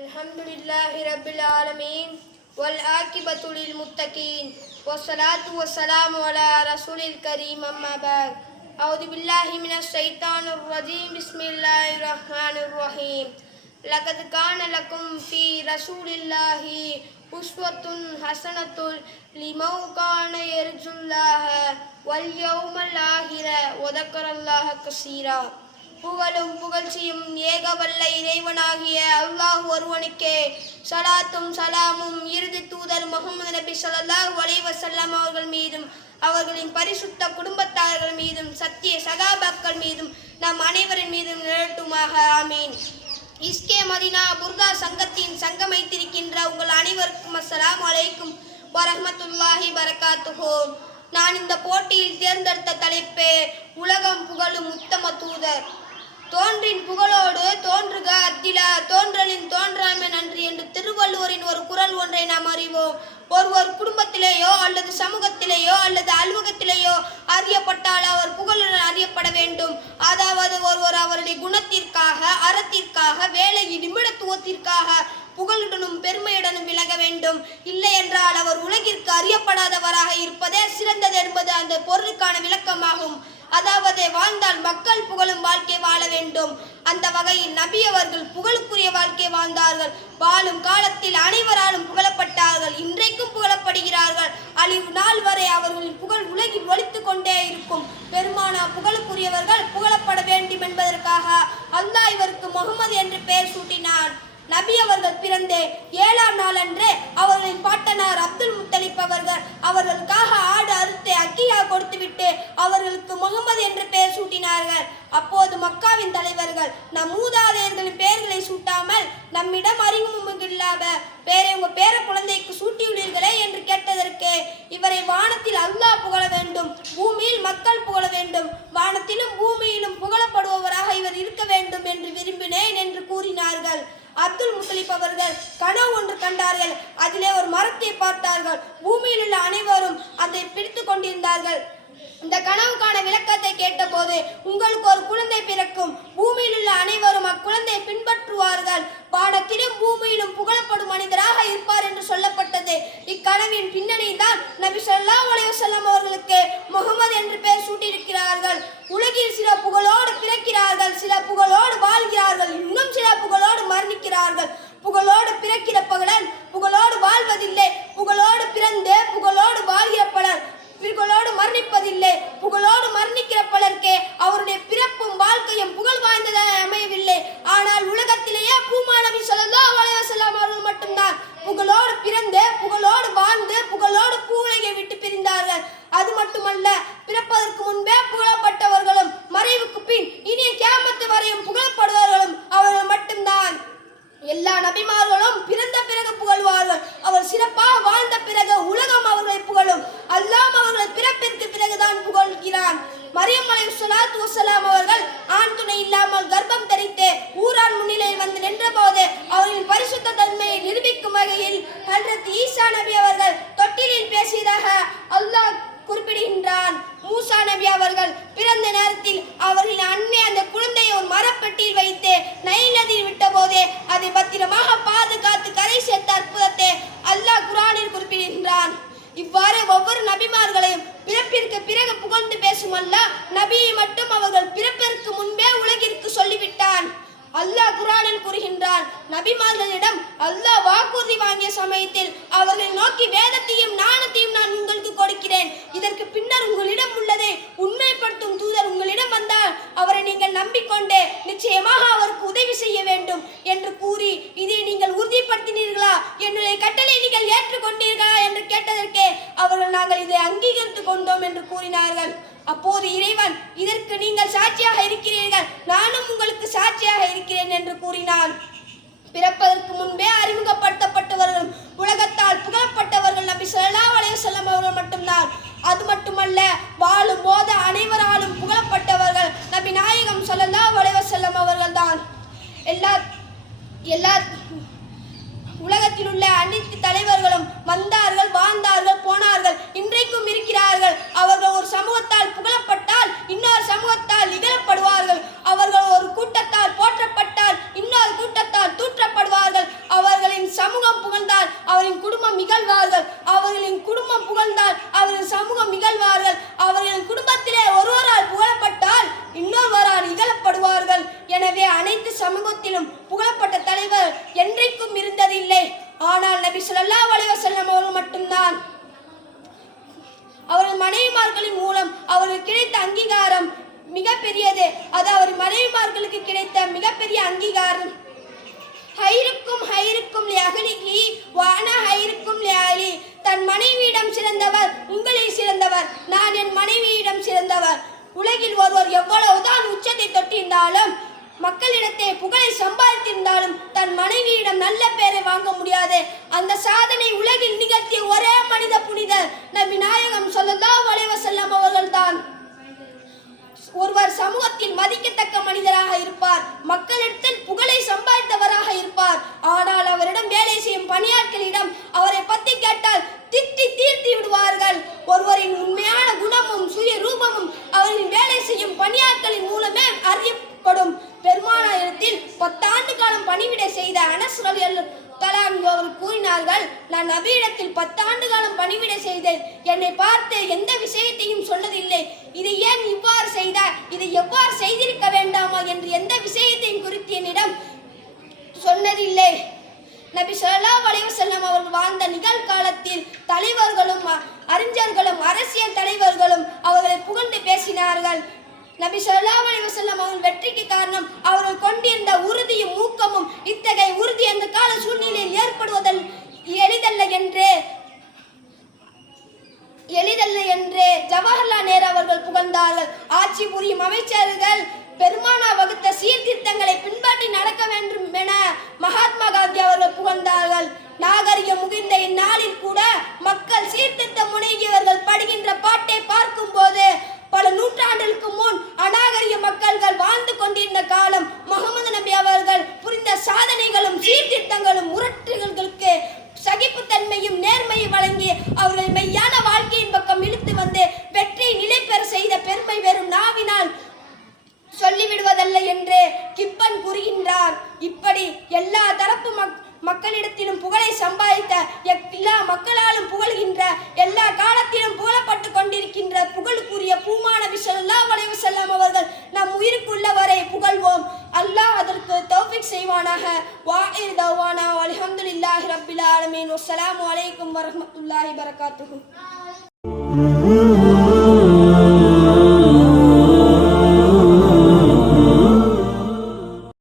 الحمد لله رب العالمين والعاقبة للمتقين والصلاة والسلام على رسول الكريم أما بعد أعوذ بالله من الشيطان الرجيم بسم الله الرحمن الرحيم لقد كان لكم في رسول الله أسوة حسنة لمن كان يرجو الله واليوم الآخر ஒதக்கரல்லாக கசீரா. புகழும் புகழ்ச்சியும் ஏகவல்ல இறைவனாகிய அல்லாஹ் ஒருவனுக்கே. சலாத்தும் சலாமும் இறுதி தூதர் முகமது நபி சொல்லாஹ் ஒலைவசல்லாம் அவர்கள் மீதும் அவர்களின் பரிசுத்த குடும்பத்தார்கள் மீதும் சத்திய சகாபாக்கள் மீதும் நம் அனைவரின் மீதும் நிழட்டுமாக ஆமீன். இஸ்கே மதினா புர்தா சங்கத்தின் சங்கமைத்திருக்கின்ற உங்கள் அனைவருக்கும் அஸ்லாம் வலைக்கும் வரமத்துல்லாஹி வரகாத்துஹோ நான் இந்த போட்டியில் தேர்ந்தெடுத்த தலைப்பே உலகம் புகழும் உத்தம தூதர். தோன்றின் புகழோடு தோன்றுக அத்திலா தோன்றலின் தோன்றாமை நன்றி என்று திருவள்ளுவரின் ஒரு குரல் ஒன்றை நாம் அறிவோம். ஒருவர் குடும்பத்திலேயோ அல்லது சமூகத்திலேயோ அல்லது அலுவலகத்திலேயோ அறியப்பட்டால் அவர் புகழுடன் அறியப்பட வேண்டும். அதாவது ஒருவர் அவருடைய குணத்திற்காக அறத்திற்காக வேலை நிமிடத்துவத்திற்காக புகழுடனும் பெருமையுடனும் விலக வேண்டும். இல்லை என்றால் அவர் உலகிற்கு அறியப்படாதவராக இருப்பதே சிறந்தது என்பது அந்த பொருளுக்கான விளக்கமாகும். அதாவது வாழ்ந்தால் மக்கள் புகழும் வாழ்க்கை வாழ வேண்டும். அந்த வகையில் நபி அவர்கள் புகழுக்குரிய வாழ்க்கை வாழ்ந்தார்கள். வாழும் காலத்தில் அனைவராலும் புகழப்பட்டார்கள். இன்றைக்கும் புகழப்படுகிறார்கள். அழிவு நாள் வரை அவர்களின் புகழ் உலகில் ஒழித்து கொண்டே இருக்கும். பெருமானா புகழுக்குரியவர்கள் புகழப்பட வேண்டும் என்பதற்காக அல்லாஹ் இவருக்கு முகமது என்று பெயர் சூட்டினார். நபி அவர்கள் பிறந்து ஏழாம் நாளன்று அவர்களின் பாட்டனார் அப்துல் முத்தலிப் அவர்கள் அவர்களுக்காக ஆடு அறுத்து அக்கியா கொடுத்துவிட்டு அவர்களுக்கு முகமது என்று பெயர் சூட்டினார்கள். அப்போது மக்காவின் தலைவர்கள் நம் மூதாதையர்களின் பெயர்களை சூட்டாமல் நம்மிடம் அறிமுகம் இல்லாத பேரை உங்க பேர குழந்தைக்கு சூட்டியுள்ளீர்களே என்று கேட்டதற்கு இவரை வானத்தில் அல்லாஹ் புகழ வேண்டும் பூமியில் மக்கள் புகழ வேண்டும் வானத்திலும் பூமியில் புகழப்படுபவராக இவர் இருக்க வேண்டும் என்று விரும்பினேன் என்று கூறினார்கள் அப்துல் முத்தலிப் அவர்கள் கனவு பார்த்தார்கள். அதிலே ஒரு மரத்தை பார்த்தார்கள். பூமியில் உள்ள அனைவரும் அதை பிடித்து கொண்டிருந்தார்கள். இந்த கனவுக்கான விளக்கத்தை கேட்டபோது உங்களுக்கு ஒரு குழந்தை பிறக்கும். பூமியில் உள்ள அனைவரும் அக்குழந்தையை பின்பற்றுவார்கள். வானத்திலும் பூமியிலும் புகழப்படும் மனிதராக இருப்பார் என்று சொல்லப்பட்டது. இக்கனவின் பின்னணி தான் நபி சொல்லா உலக செல்லம் அவர்களுக்கு முகமது என்று பெயர் சூட்டியிருக்கிறார்கள். உலகில் சில புகழோ பிறக்கிறார்கள் சில புகழோடு வாழ்கிறார்கள் இன்னும் சில புகழோடு மரணிக்கிறார்கள் புகழோடு பிறக்கிற பகலன் புகழோடு வாழ்வதில்லை புகழோடு பிறந்து புகழோடு வாழ்கிற பலர் புகழோடு மரணிப்பதில்லை புகழோடு மரணிக்கிற பலருக்கே அவருடைய பிறப்பும் வாழ்க்கையும் புகழ் வாய்ந்ததாக அமையவில்லை ஆனால் உலகத்திலேயே பூமா நபி ஸல்லல்லாஹு அலைஹி வஸல்லம் அவர்கள் மட்டும்தான் புகழோடு பிறந்து புகழோடு வாழ்ந்து புகழோடு பூவுலகை விட்டு பிரிந்தார்கள் அது மட்டுமல்ல பிறப்பதற்கு முன்பே புகழப்பட்டவர்களும் மறைவுக்கு பின் இனிய கியாமத்து வரையும் புகழப்படுபவர்களும் அவர்கள் மட்டும்தான் எல்லா நபிமார்களும் பிறந்த பிறகு புகழ்வார்கள் அவர் சிறப்பாக வாழ்ந்த பிறகு உலகம் அவர்களை புகழும் அல்லாம் அவர்களை பிறப்பிற்கு பிறகுதான் புகழ்கிறான் மரியம் அலை சலாத்து வசலாம் அவர்கள் ஆண் துணை இல்லாமல் கர்ப்பம் தரித்து ஊரான் முன்னிலையில் வந்து நின்றபோது அவர்களின் பரிசுத்த தன்மையை நிரூபிக்கும் வகையில் ஹல்ரத் ஈசா நபி அவர்கள் தொட்டிலில் பேசியதாக அல்லாஹ் குறிப்பிடுகின்றான். மூசா நபி அவர்கள் பிறந்த நேரத்தில் அவர்களின் அன்னை அந்த குழந்தையை ஒரு மரப்பெட்டியில் வைத்து நைல் நதியில் விட்டபோதே அதை பத்திரமாக பாதுகாத்து கரை சேர்த்த அற்புதத்தை அல்லாஹ் குரானில் குறிப்பிடுகின்றான் இவ்வாறு ஒவ்வொரு நபிமார்களையும் பிறப்பிற்கு பிறகு புகழ்ந்து பேசும் அல்லாஹ் நபியை மட்டும் அவர்கள் பிறப்பிற்கு முன்பே உலகிற்கு சொல்லிவிட்டான் அல்லாஹ் குரானில் கூறுகின்றான் நபிமார்களிடம் அல்லாஹ் வாக்குறுதி வாங்கிய சமயத்தில் அவர்களை நோக்கி வேதத்தையும் ஞானத்தையும் நான் உங்களுக்கு கொடுக்கிறேன். இதற்கு பின்னர் உங்களிடம் உள்ளதை உண்மைப்படுத்தும் தூதர் உங்களிடம் வந்தால் அவரை நீங்கள் நம்பிக்கொண்டு நிச்சயமாக அவருக்கு உதவி செய்ய வேண்டும் என்று கூறி இதை நீங்கள் உறுதிப்படுத்தினீர்களா? என்னுடைய கட்டளை நீங்கள் ஏற்றுக்கொண்டீர்களா என்று கேட்டதற்கு அவர்கள் நாங்கள் இதை அங்கீகரித்துக் கொண்டோம் என்று கூறினார்கள். அப்போது இறைவன் இதற்கு நீங்கள் சாட்சியாக இருக்கிறீர்கள். நானும் என்று கூறினான் பிறப்பதற்கு முன்பே அறிமுகப்படுத்தப்பட்டவர்கள் உலகத்தால் புகழப்பட்டவர்கள் நபி சொல்லா அலைஹி வஸல்லம் அவர்கள் மட்டும்தான். அது மட்டுமல்ல வாழும் போது அனைவராலும் புகழப்பட்டவர்கள் நபி நாயகம் ஸல்லல்லாஹு அலைஹி அவர்கள் தான் எல்லா எல்லா உலகத்தில் உள்ள அனைத்து தலைவர்களும் வந்தார்கள் வாழ்ந்தார்கள் போனார்கள் இன்றைக்கும் இருக்கிறார்கள். அவர்கள் ஒரு சமூகத்தால் புகழப்பட்டால் இன்னொரு சமூகத்தால் இகழப்படுவார்கள். அவர்கள் ஒரு கூட்ட அனைத்து சமூகத்திலும் புகழப்பட்ட தலைவர் என்றைக்கும் இருந்ததில்லை. ஆனால் நபி ஸல்லல்லாஹு அலைஹி அவர்கள் மட்டும்தான். அவரது மனைவிமார்களின் மூலம் அவருக்கு கிடைத்த அங்கீகாரம் மிகப்பெரியது. அது அவர் மனைவிமார்களுக்கு கிடைத்த மிகப்பெரிய அங்கீகாரம். ஹைருக்கும் ஹைருக்கும் அகலிகி வான ஹைருக்கும் லியாலி தன் மனைவியிடம் சிறந்தவர் உங்களில் சிறந்தவர் நான் என் மனைவியிடம் சிறந்தவர். உலகில் ஒருவர் எவ்வளவுதான் உச்சத்தை தொட்டிருந்தாலும் மக்களிடத்தை புகழை சம்பாதித்திருந்தாலும் தன் மனைவியிடம் நல்ல பெயரை வாங்க முடியாது. அந்த சாதனை உலகில் நிகழ்த்திய ஒரே மனித புனிதர் நபி நாயகம் சொல்லதா வளைவ செல்லம் அவர்கள்தான். ஒருவர் சமூகத்தில் மதிக்கத்தக்க மனிதராக இருப்பார். மக்கள் பத்தாண்டு காலம் பணிவிடை செய்த அனஸ் ரலியல்லாஹு தஆலா அவர்கள் கூறினார்கள் நான் நபியிடத்தில் பத்தாண்டு காலம் பணிவிடை செய்தேன். என்னை பார்த்து எந்த விஷயத்தையும் சொன்னதில்லை இதை ஏன் இவ்வாறு செய்தார் இதை எவ்வாறு செய்திருக்க வேண்டாமா? என்று எந்த விஷயத்தையும் குறித்து என்னிடம் சொன்னதில்லை. நபி சொல்லா வளைவு செல்லம் அவர்கள் வாழ்ந்த நிகழ்காலத்தில் தலைவர்களும் அ- அறிஞர்களும் அரசியல் தலைவர்களும் அவர்களை புகழ்ந்து பேசினார்கள். நபி சொல்லா வளைவு செல்லம் அவர்கள் வெற்றிக்கு காரணம் அவர்கள் கொண்டிருந்த அவர்கள் நாகரிகம் முகிந்த இந்நாளில் கூட மக்கள் சீர்திருத்த முனைகியவர்கள் படுகின்ற பாட்டை பார்க்கும் போது பல நூற்றாண்டுகளுக்கு முன் அநாகரிக மக்கள்கள் வாழ்ந்து கொண்டிருந்த காலம் முகமது நபி அவர்கள் புரிந்த சாதனைகளும் சீர்திருத்தங்களும் முரட்டுகளுக்கு சகிப்புத்தன்மையும் நேர்மையும் வழங்கி அவர்கள் மெய்யான வாழ்க்கையின் பக்கம் இழுத்து வந்து வெற்றி நிலை பெற செய்த பெருமை வெறும் நாவினால் சொல்லிவிடுவதல்ல என்று கிப்பன் கூறுகின்றார். இப்படி எல்லா மக்களிடத்திலும் புகழை சம்பாதித்த எல்லா மக்களாலும் புகழ்கின்ற எல்லா காலத்திலும் புகழப்பட்டு கொண்டிருக்கின்ற புகழுக்குரிய பூமான ஸல்லல்லாஹு வளைவு செல்லம் அவர்கள் நம் உயிருக்குள்ளவரை புகழ்வோம். அல்லாஹ் அதற்கு தௌஃபிக் செய்வானாக. வாஹிர் தவானா. அல்ஹம்துலில்லாஹி ரப்பில் ஆலமீன். வஸ்ஸலாமு அலைக்கும் வரஹ்மத்துல்லாஹி பரகாத்துஹு